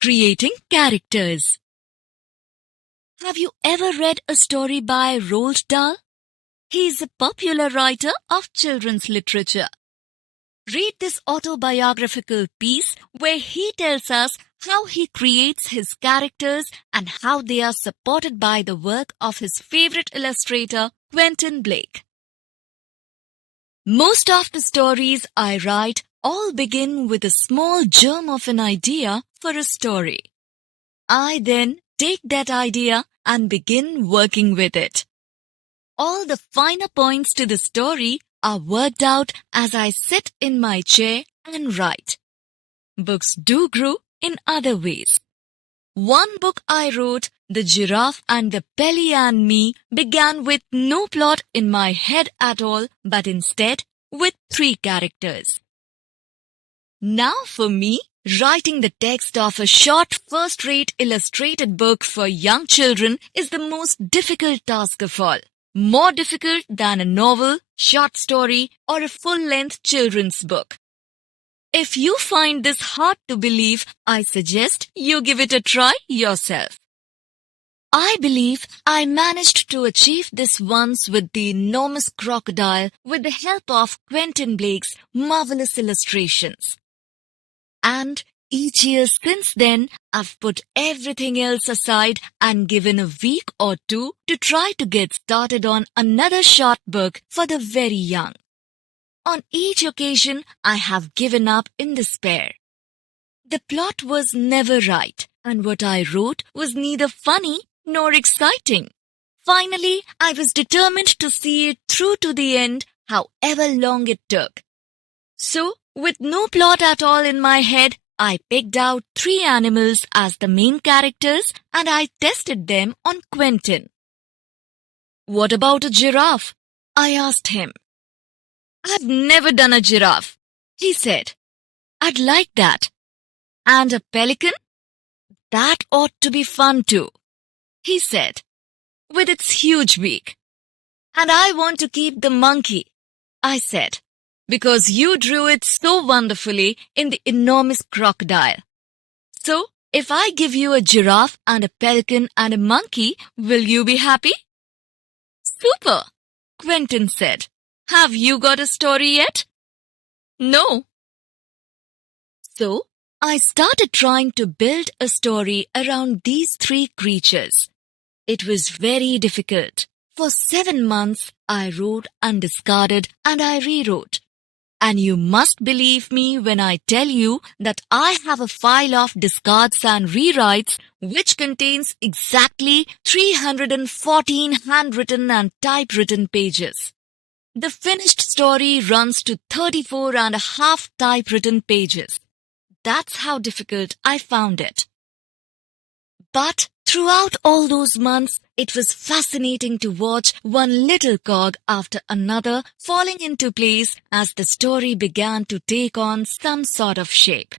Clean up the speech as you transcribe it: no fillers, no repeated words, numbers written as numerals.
Creating characters. Have you ever read a story by Roald Dahl? He is a popular writer of children's literature. Read this autobiographical piece where he tells us how he creates his characters and how they are supported by the work of his favorite illustrator, Quentin Blake. Most of the stories I write all begin with a small germ of an idea for a story. I then take that idea and begin working with it. All the finer points to the story are worked out as I sit in my chair and write. Books do grow in other ways. One book I wrote, The Giraffe and the Pelly and Me, began with no plot in my head at all, but instead with 3 characters. Now for me, writing the text of a short first-rate illustrated book for young children is the most difficult task of all. More difficult than a novel, short story, or a full-length children's book. If you find this hard to believe, I suggest you give it a try yourself. I believe I managed to achieve this once with The Enormous Crocodile with the help of Quentin Blake's marvelous illustrations. And each year since then, I've put everything else aside and given a week or 2 to try to get started on another short book for the very young. On each occasion, I have given up in despair. The plot was never right, and what I wrote was neither funny nor exciting. Finally, I was determined to see it through to the end, however long it took. So, with no plot at all in my head, I picked out 3 animals as the main characters and I tested them on Quentin. "What about a giraffe?" I asked him. "I've never done a giraffe," he said. "I'd like that." "And a pelican?" "That ought to be fun too," he said, "with its huge beak." "And I want to keep the monkey," I said, "because you drew it so wonderfully in The Enormous Crocodile. So, if I give you a giraffe and a pelican and a monkey, will you be happy?" "Super," Quentin said. "Have you got a story yet?" "No." So, I started trying to build a story around these 3 creatures. It was very difficult. For 7 months, I wrote and discarded and I rewrote. And you must believe me when I tell you that I have a file of discards and rewrites which contains exactly 314 handwritten and typewritten pages. The finished story runs to 34 and a half typewritten pages. That's how difficult I found it. But throughout all those months, it was fascinating to watch one little cog after another falling into place as the story began to take on some sort of shape.